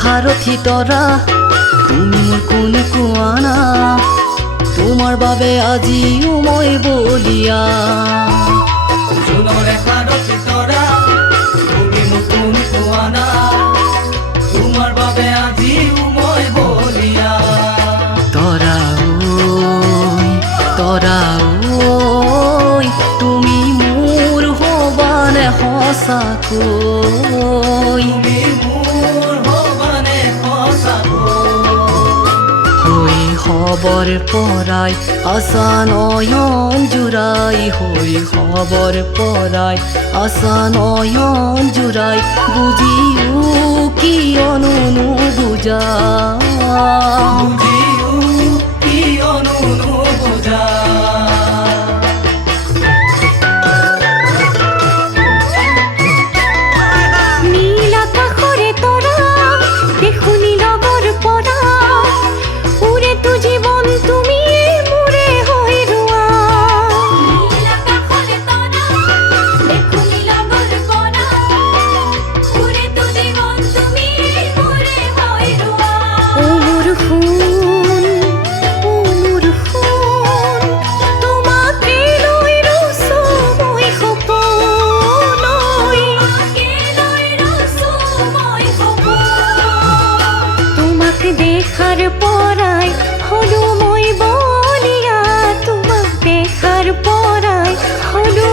সাৰথি তৰা তুমি মোৰ কোন কোৱানা তোমাৰ বাবে আজিও মই বলিয়া জোনৰে সাৰথি তৰা তুমি মোৰ কোন কোৱানা তোমাৰ বাবে আজিও মই বলিয়া তৰা ঐ তুমি মোৰ হবানে সঁচাকৈ তুমি মোৰ হবানে সঁচাকৈ খবৰ পৰাই আশা নয়ন জুৰাই খবৰ পৰাই আশা নয়ন জুৰাই বুজিও কিয়নো নুবুজা বুজিও কিয়নো নুবুজা নীল আকাশৰে তৰা দেখো নীলগৰ পৰা উৰে তো জীৱন তুমি মোৰে হৈ ৰোৱা নীল আকাশৰে তৰা দেখো নীলগৰ পৰা উৰে তো জীৱন তুমি মোৰে হৈ ৰোৱা ও মোৰ সোণ তোমাকে লৈ ৰৈছো মই সপোন তোমাকে লৈ ৰৈছো মই সপোন তোমাক দেখাৰ পৰাই হলো মই বলিয়া তোমাক দেখাৰ পৰাই হলো